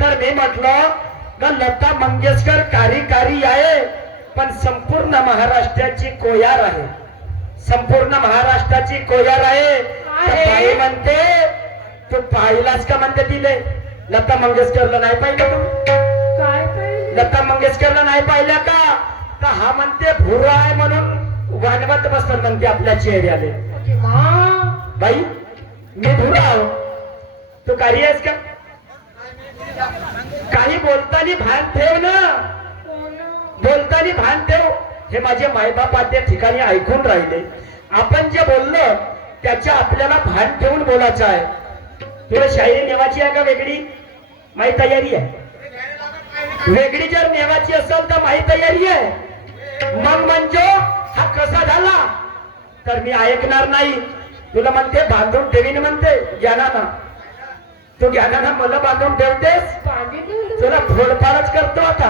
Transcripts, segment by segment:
तर मी म्हटलं ग लता मंगेशकर कारी आहे, पण संपूर्ण महाराष्ट्राची कोयार आहे, संपूर्ण महाराष्ट्राची कोयार आहे. बाई म्हणते तू पाहिलास का म्हणते तिले, लता मंगेशकरला नाही पाहिलं तू? लता मंगेशकरला नाही पाहिल्या का? तर हा म्हणते भुरा आहे म्हणून वानवत बसतात म्हणते आपल्या चेहऱ्याले. बाई मी भुरा आहो, तू कारी आहेस का? काही बोलताना भान ठेव ना, बोलताना भान ठेव. हे माझे मायबाप त्या ठिकाणी ऐकून राहिले. आपण जे बोललो त्याच्या आपल्याला भान ठेवून बोलायचं आहे. तुला शायरी नेवाची आहे का वेगळी? माझी तयारी आहे. वेगळी जर नेवाची असेल तर माझी तयारी आहे. मग म्हणजे हा कसा झाला तर मी ऐकणार नाही. तुला म्हणते बांधून ठेवीन म्हणते ज्ञानानं, तू ज्ञानानं मला बांधून ठेवतेस. तुला फोडफाडच करतो आता,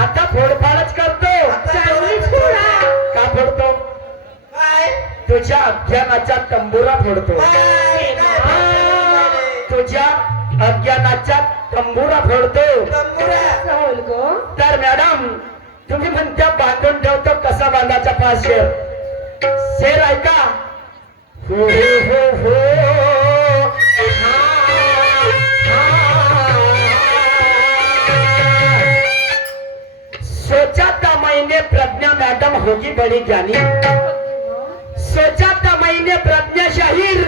आता फोडफाडच करतो. का फोडतो? तुझ्या अज्ञानाचा तंबुरा फोडतो, तुझ्या अज्ञानाचा तंबुरा फोडतो. तर मॅडम तुम्ही म्हणत्या बांधून ठेवतो, कसा बांधाचा? 5 शेर ऐका. हो हो हो सोचा था मैंने प्रज्ञा मैडम होगी बड़ी ज्ञानी, सोचा था मैंने प्रज्ञा शाहिर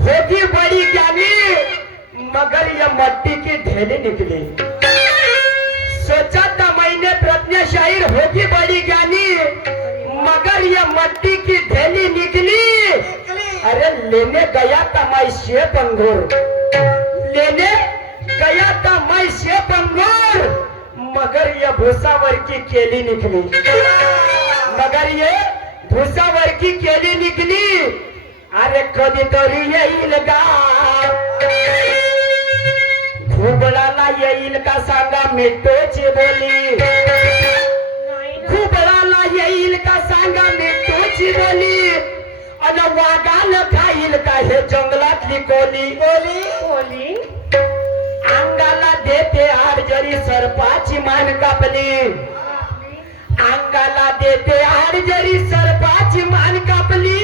होगी बड़ी ज्ञानी, मगर ये मट्टी की ढेली निकली. सोचा था मैंने प्रज्ञा शाहिर होगी बड़ी ज्ञानी, मगर ये मट्टी की ढेली निकली. अरे लेने गया था मैं शेप अंगूर, लेने गया था मैं शेप अंगूर, मगर ये भूसावर की केली निकली, मगर ये भूसावर की केली निकली. अरे कधीतरी येईल का घुबडाला, येईल का सांगा मिठोची बोली, घुबडाला येईल का सांगा मिठोची बोली, अन वाघाल खाईल का हे जंगलातली कोली. कोली अंगाला देते आड जरी सर्पाची मान कापली, अंगाला देते आड जरी सर्पाची मान कापली,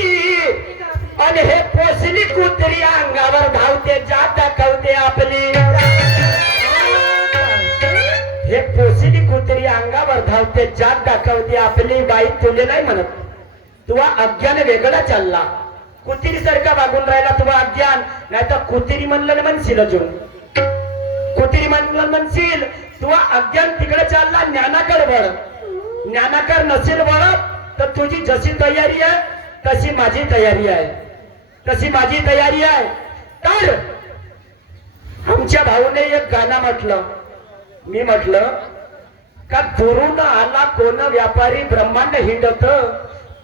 आणि हे पोसली कुत्री अंगावर धावते जात दाखवते आपली. हे पोसली कुत्री अंगावर धावते जात दाखवते आपली. बाई तुले नाही म्हणत, तुझा अज्ञान वेगळा चालला, कुत्री सारखा वागून राहिला तुझा अज्ञान. नाही तर कुत्री म्हणलं म्हणशील, अजून कुत्री म्हणलं म्हणशील. तुझा अज्ञान तिकडे चालला, ज्ञानाकडे वळ. ज्ञानाकर नसेल वळत तर तुझी जशी तयारी आहे तशी माझी तयारी आहे, तशी माझी तयारी आहे. तर आमच्या भाऊने एक गाणं म्हटलं. मी म्हटलं का दुरून आला कोण व्यापारी ब्रह्मांड हिंडत,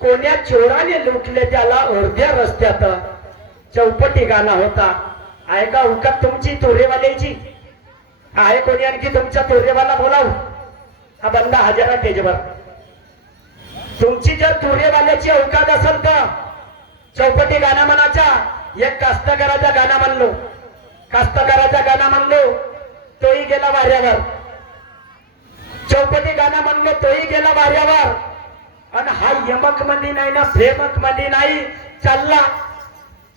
कोण्या चोराने लुटले त्याला अर्ध्या रस्त्यात. चौपटी गाणं होता. आहे का उकत तुमची तोरेवाल्याची? आहे कोणी आणखी तुमच्या तोरेवाला? बोलाव. हा बंदा हजारा टेजवर. तुमची जर तोरेवाल्याची अवकात असेल तर चौपटी गाणं म्हणाचा. एक कास्तकाराचा गाणं म्हणलो, कास्तकाराचा गाणं म्हणलो, तोही गेला वाऱ्यावर. चौपटी गाणं म्हणलो, तोही गेला वाऱ्यावर. आणि हा यमक मध्ये नाही ना, प्रेमक मध्ये नाही चालला.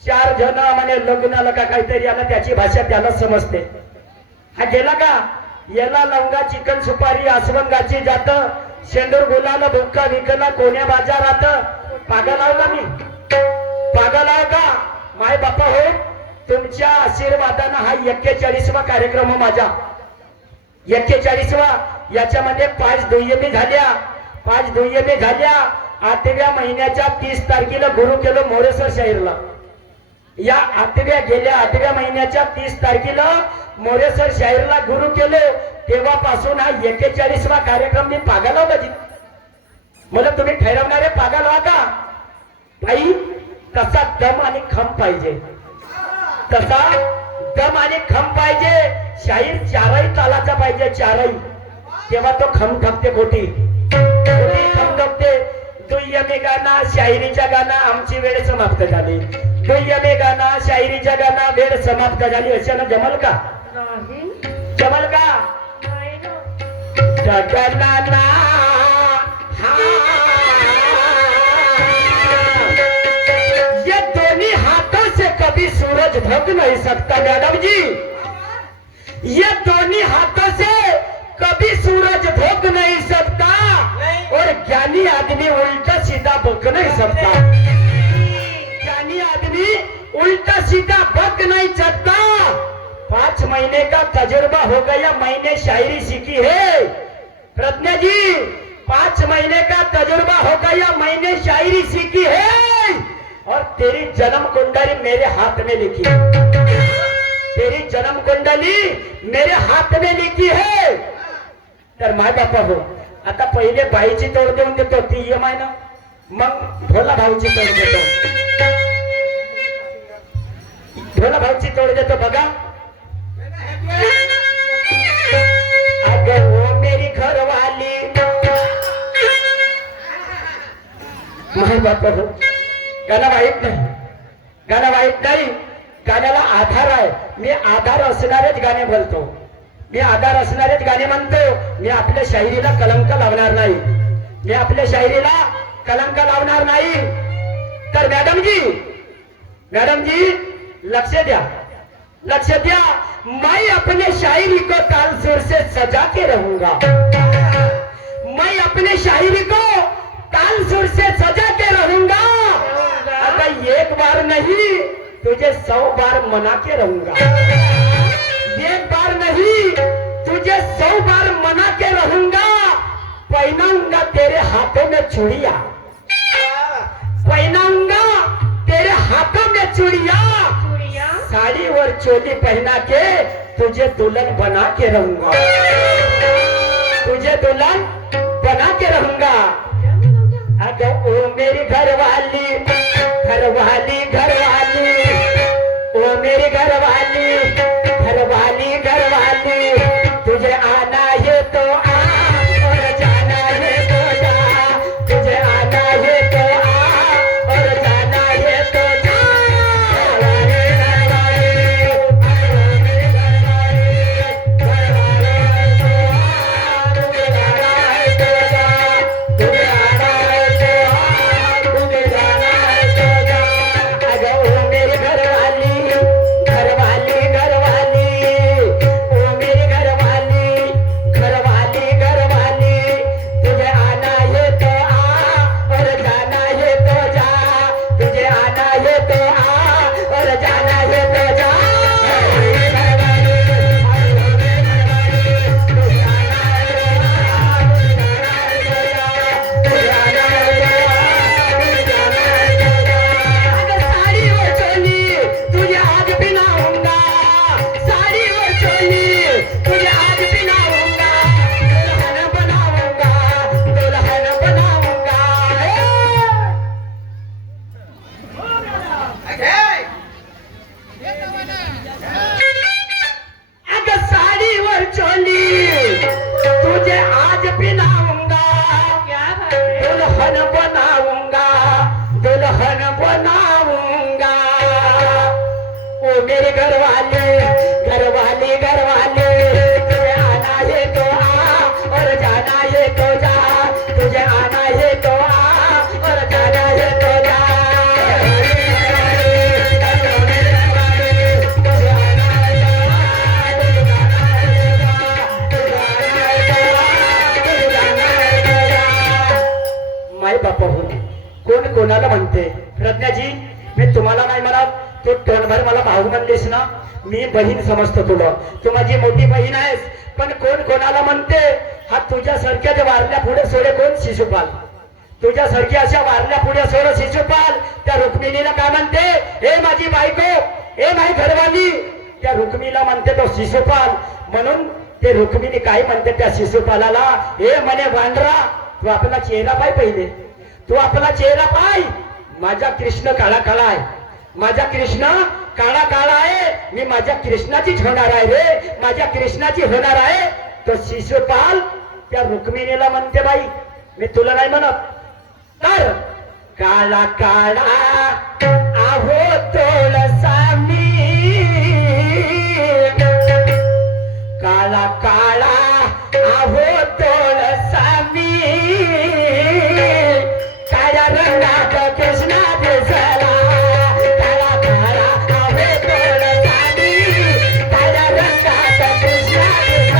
4 जण म्हणे लग्नाला का काहीतरी आला, त्याची भाषा त्याला समजते. हा गेला का? याला लवंगा चिकन सुपारी आसवंगाची जात, शेंदूर गुलाल भुक्का विकला कोण्या बाजारात. पागल आहो का मी? पागल आहो का? माय बापा हो, तुमच्या आशीर्वादानं हा 41वा कार्यक्रम माझा. 41वा. याच्यामध्ये 5 दुय्यमी झाल्या, 5 दुय्यमी झाल्या. 8व्या महिन्याच्या 30 तारखेला गुरु केलं मोरेश्वर शाहीरला. या 8व्या महिन्याच्या 30 तारखेला मोरेश्वर शाहीरला गुरु केले. तेव्हापासून हा 41वा कार्यक्रम. मी पागल आहो का? मला तुम्ही ठरवणारे पागल व्हा का? ताई तसा दम आणि खम पाहिजे, तसा दम आणि खम पाहिजे. शाहीर 4ही तालाचा पाहिजे, 4ही. तेव्हा तो खम ठपते, कोटी खम ठपते. दुय्यमी गाणं शाहिरीच्या गाणं. आमची वेळ समाप्त झाली. दुय्यमे गाणं शायरीच्या गाणं वेळ समाप्त झाली अशानं जमल का? जमल का? जगन्नाथ ये दोनों हाथों से कभी सूरज ढक नहीं सकता मैडम जी। ये दोनों हाथों से कभी सूरज ढक नहीं सकता और ज्ञानी आदमी उल्टा सीधा बक नहीं सकता। ज्ञानी आदमी उल्टा सीधा बक नहीं सकता। 5 महीने का तजुर्बा हो गया, मैंने शायरी सीखी है प्रज्ञा जी। 5 महीने का तजुर्बा हो गया, मैंने शायरी सीखी है और तेरी जन्म कुंडली मेरे हाथ में लिखी। तेरी जन्म कुंडली मेरे हात में लिखी है। तर माय बापा हो, आता पहिले बाईची तोड देऊन देतो ती EMI ना, मग भोला भाऊची तोड देतो। भोला भाऊची तोड देतो बघा। अगं वो मेरी घरवाली माय बापा हो, गाणं वाईट नाही, गाणं वाईट नाही, गाण्याला आधार आहे। मी आधार असणारेच गाणे बोलतो, मी आधार असणारेच गाणे म्हणतो। मी आपल्या शायरीला कलंक लावणार नाही, मी आपल्या शायरीला कलंक लावणार नाही। तर मॅडम जी लक्ष द्या, लक्ष द्या। मैं अपने शायरी को ताल सुर से सजा के रहूंगा। मैं अपने शायरी को ताल सुर से सजा के रहूंगा। अगर एक बार नहीं तुझे 100 बार मना के रहूंगा। एक बार नहीं तुझे 100 बार मना के रहूंगा। पहनाऊंगा तेरे हाथों में चूड़िया, पहनाऊंगा तेरे हाथों में चूड़िया। साड़ी और चोली पहना के तुझे दुल्हन बना के रहूंगा, तुझे दुल्हन बना के रहूंगा। अगर ओ मेरी घरवाली घरवाली घरवाली, ओ मेरी घरवाली घरवाली घरवाली, तुझे आना है तो आ और जाना है तो जा। तुझे आना है तो आ और जाना है तो जा। कोणाला म्हणते प्रज्ञाजी, मी तुम्हाला नाही म्हणत, तू टोनभर मला भाऊ म्हणलीस ना, मी बहीण समजतो तुला, तू माझी मोठी बहीण आहेस। पण कोण कोणाला म्हणते? हा तुझ्यासारख्या जे वारल्या पुढे सोडे कोण? शिशुपाल। तुझ्यासारख्या अशा वारल्या पुढे सोड शिशुपाल। त्या रुक्मिणीला काय म्हणते? हे माझी बायको, हे माझी घरवाली। त्या रुक्मिणीला म्हणते तो शिशुपाल। म्हणून ते रुक्मिणी काय म्हणते त्या शिशुपालाला? हे म्हणे वांडरा, तू आपला चेहरा पाय पहिले, तू आपला चेहरा पाय। माझा कृष्ण काळा काळा आहे, माझा कृष्ण काळा काळा आहे, मी माझ्या कृष्णाचीच होणार आहे रे, माझ्या कृष्णाची होणार आहे। तो शिशुपाल त्या रुक्मिणीला म्हणते, बाई मी तुला नाही म्हणत, तर काळा काळा आहो तोळसामी काळा काळा आहो तोळसामी काळ्या रंगात कृष्णा दिसला काळा काळा आहो तोळसामी काळ्या रंगात कृष्णा दिसला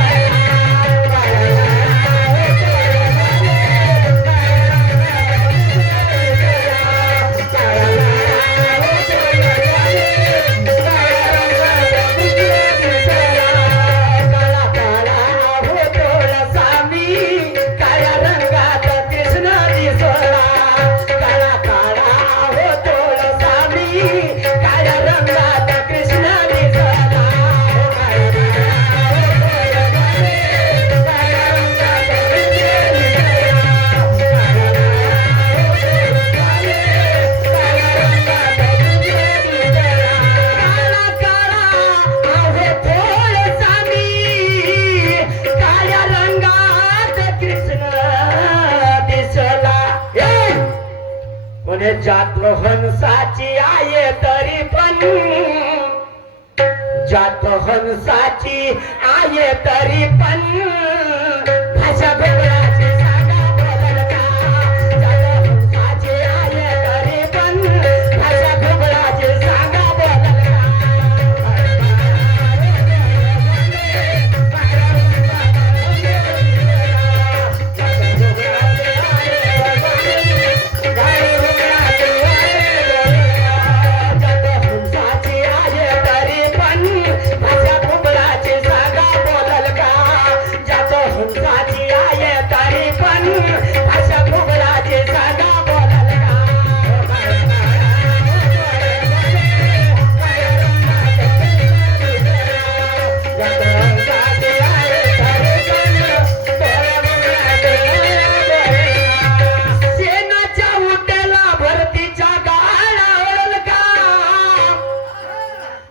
जात हंसाची आहे तरी पण जात हंसाची आहे तरी पण भाषा वेगळ्याची सांगा बोलल का जात हंसाची आहे तरी पण भाषा वेगळ्याची सांगा बोलल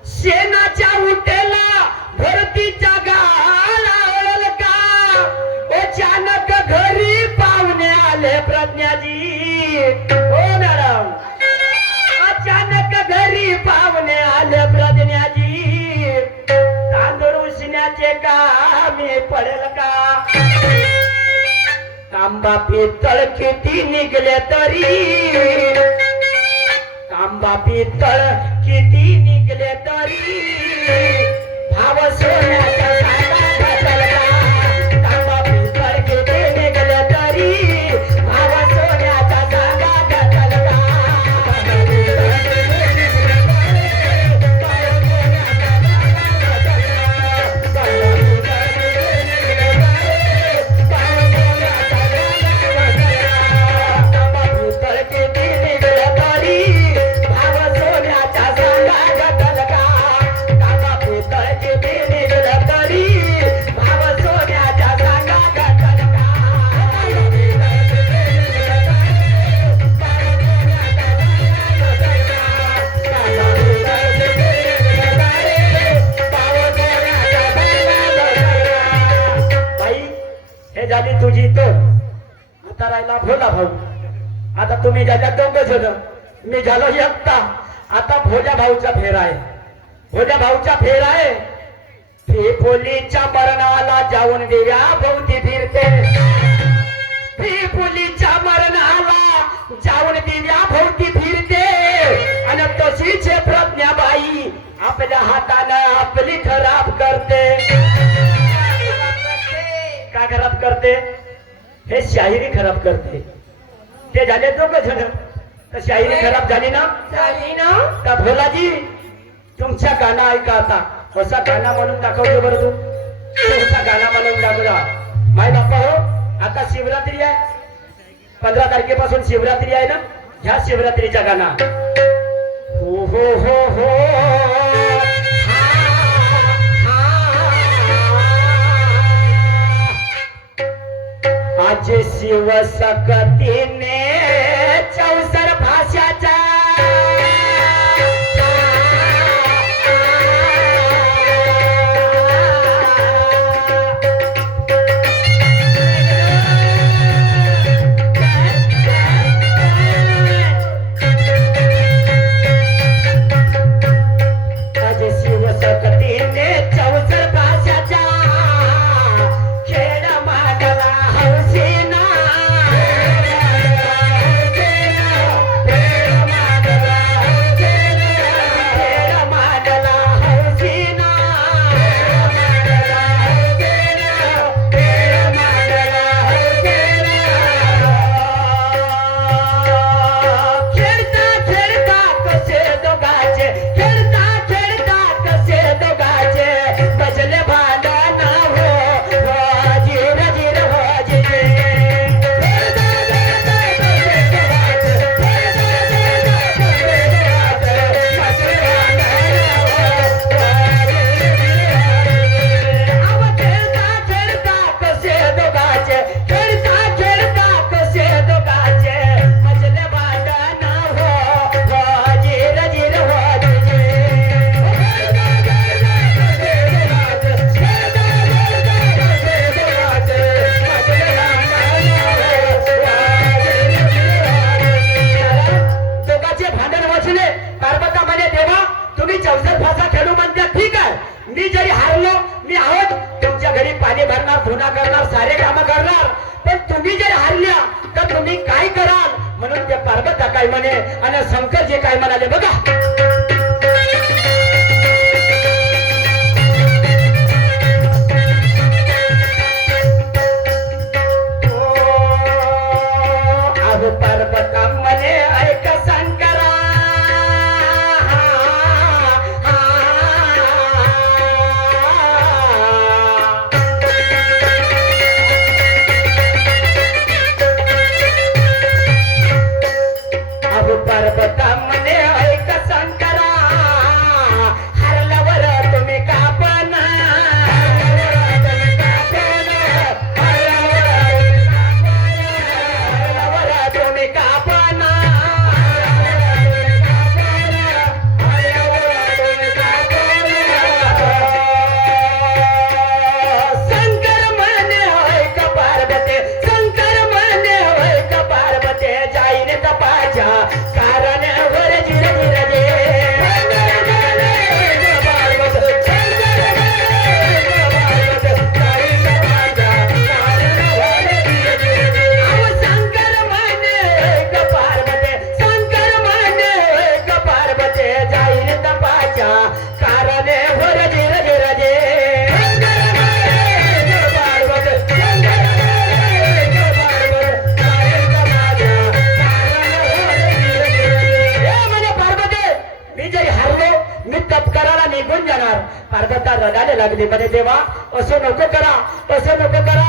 शेणाच्या उठेला भरतीच्या गाळा ओळल का अचानक घरी पाहुणे आले प्रज्ञाजी हो मॅडम अचानक घरी पाहुणे आले प्रज्ञाजी तांदूळ उशण्याचे कामी पडेल का तांबा पितळ किती निघले तरी तांबा पितळ किती निघले तरी भाव सोन्याचा सांगा बदल का तांबा पितळ किती निघले तरी भाव सोन्याचा सांगा बदल का झाली तुझी तर आता राहिला भोला भाऊ आता तुम्ही झाल्या दोघ जण मी झालो एकटा आता भोल्या भाऊचा फेर आहे भोल्या भाऊचा फेर आहे फिपुलीच्या मरणाला जाऊन दिव्या भोवती फिरते फिपुलीच्या मरणाला जाऊन दिव्या भोवती फिरते आणि तशीच प्रज्ञाबाई आपल्या हाताने आपली खराब करते का खराब करते हे शाहिरी खराब करते ते झाले दोघ जण तर शाहिरी खराब झाली ना का भोलाजी तुमच्या गाणं ऐका आता असा गाणं म्हणून दाखवतो बरं तू तुमचा गाणं म्हणून दाखवला माय बाप्पा हो आता शिवरात्री आहे 15 तारखेपासून शिवरात्री आहे ना ह्या शिवरात्रीचा गाणं हो हो हो हो आज शिव सकतीने चौसर भाषाचा मी जरी हारलो, मी आहोत तुमच्या घरी पाणी भरणार, धुणा करणार, सारे काम करणार, पण तुम्ही जर हारल्या तर तुम्ही काय कराल? म्हणून ते पार्वता काय म्हणे आणि शंकरजी काय म्हणाले बघा. पर्वता म्हणे ऐक शंकरा, पर्वता म्हणे ऐक शंकरा, हरल्यावर तुम्ही कापण, तुम्ही कापण, शंकर म्हणे ऐक पार्वते, शंकर म्हणे ऐक पार्वते, जाईन तपाच्या कारणावर जिर जिर जे. पार्वता रडायला लागली म्हणे देवा असं नको करा, असं नको करा.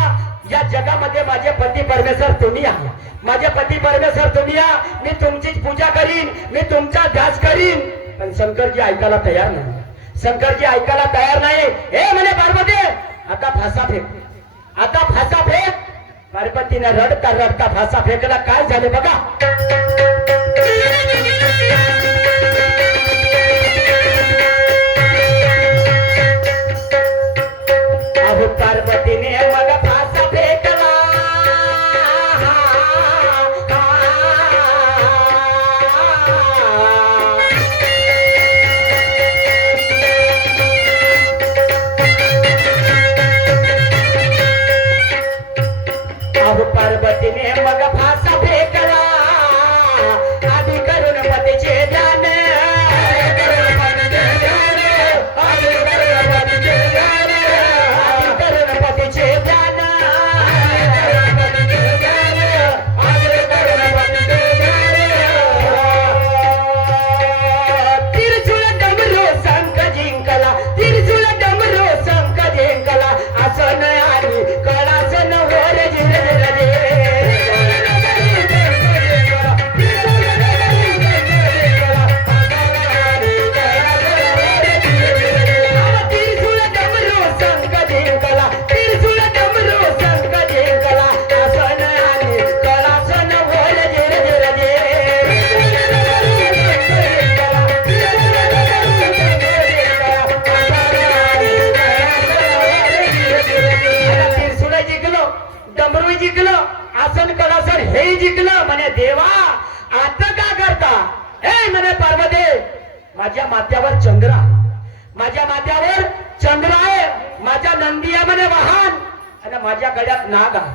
या जगामध्ये माझे पती परमेश्वर तुम्ही आहात, माझे पती परमेश्वर तुम्ही आहात, मी तुमचीच पूजा करीन, मी तुमचा ध्यास करीन. पण शंकरजी ऐकायला तयार नाही, शंकरजी ऐकायला तयार नाही. हे म्हणे पार्वती आता फासा फेक, आता फासा फेक. पार्वतीने रडता रडता फासा फेकला. काय झाले बघा. पार्वतीने मग फासा फेकला, पार्वतीने मग फासा फेकला, आधी करून पतीचे ध्यान, देवा आता का करता? हे म्हणे पार्वती माझ्या माथ्यावर चंद्र, माझ्या माथ्यावर चंद्र आहे, माझ्या नंदी आहे म्हणे वाहन, आणि माझ्या गळ्यात नाग आहे,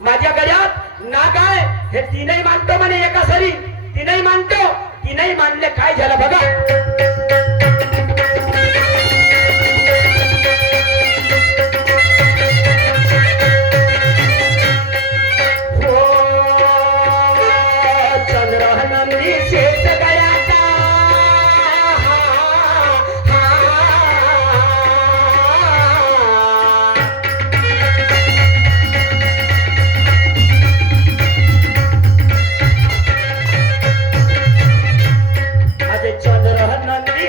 माझ्या गळ्यात नाग आहे. हे तीनही मानतो म्हणे एका सरी, तीनही मानतो. तीनही मानले काय झालं बघा. चंद्र नंदी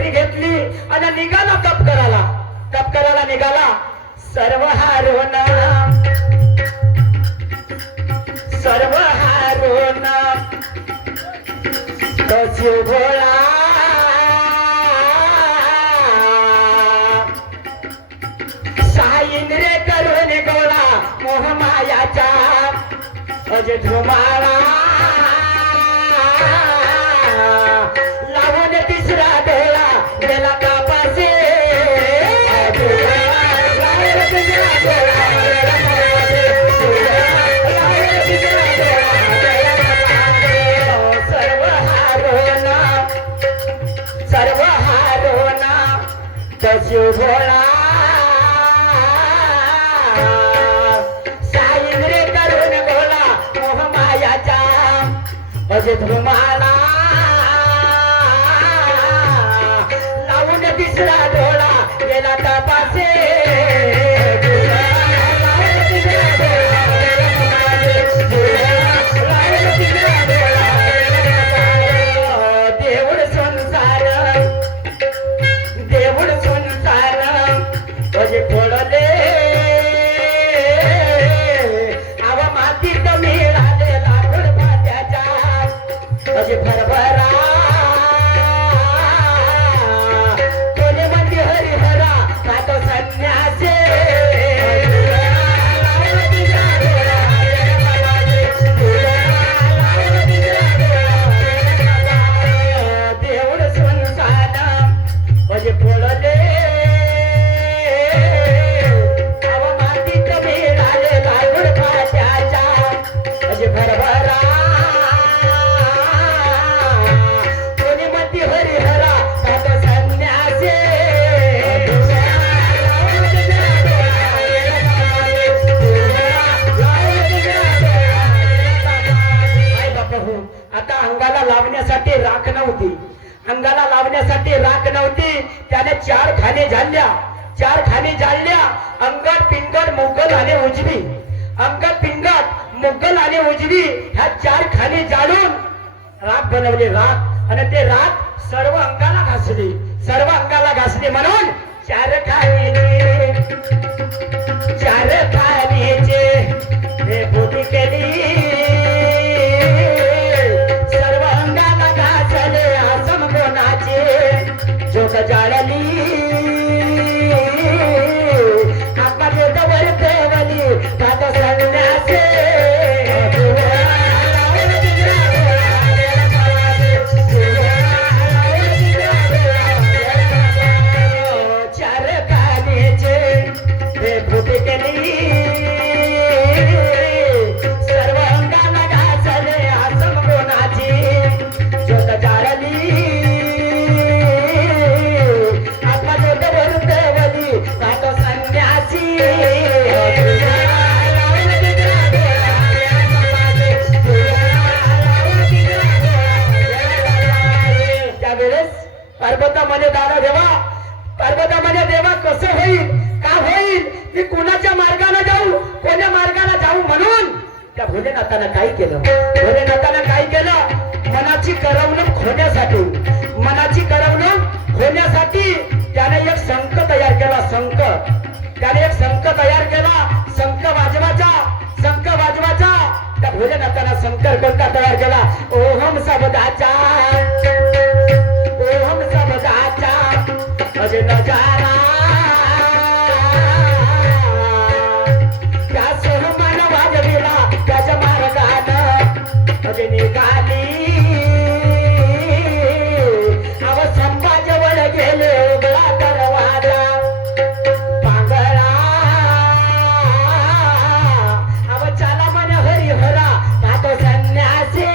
दोरी घेतली आणि निघाला तप करायला निघाला. सर्व हारून तो शिव भोळा सहा इंद्रिय करून गोळा मोहमायाचा अज धुमाळा लावून तिसरा डोळा गेला कापासे. सर्व हारून तो शिव भोळा साईंद्रे करून गोळा मोहमायाचा अजे धुमाळा लावून तिसरा डोळा गेला तपासे. अंगाला लावण्यासाठी राख नव्हती. त्याने चार खाने जाळल्या. अंगड पिंगड मुघल आणि उजवी. अंगड पिंगड मुघल आणि उजवी ह्या चार खाने जाळून राख बनवली. राख आणि ते राख सर्व अंगाला घासली म्हणून चार खानेचे हे बुद्धी केली. सर्व अंगाला घासले आसम कोणाचे जोत जाळली. आत्माचे दवर ठेवली भात संन्यासे. चार खानेचे हे बुद्धी केली. सर्व अंगाला घासले आसम कोणाची जोत जाळली. आत्माचे दवर ठेवली भात संन्यासी. त्यावेळेस पार्वता म्हणे देवा कसं होईल का होईल मी कुणाच्या मार्गाने जाऊ कोण्या मार्गाने जाऊ म्हणून त्या भोलेनाथानं काय केलं. मनाची करवणूक होण्यासाठी त्याने एक संक तयार केला. शंख वाजवाचा त्या भोलेनाथानं शंकर कोणता तयार केला. ओहम शब्दाचा अजे नजारा त्या सोहमान वाजविला त्याच्या मार्गानं अजे निघाली. अव संभाजवळ गेले उघडा दरवाजा पांगळा. अव चाला मन हरिहरा पातो संन्यासी.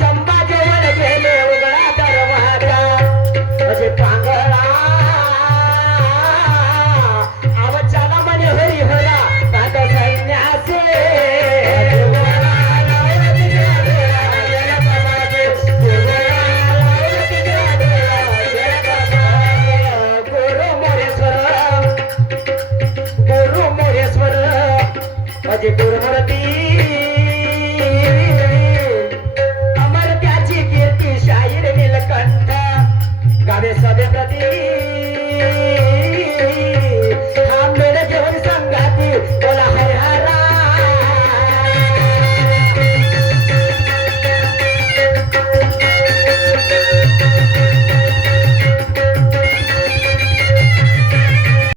संभाजवळ गेले उघडा दरवाजा अजे पांगळा. अव चाला म्हणे हरिहरा पात सैन्या दुर्मूर्ती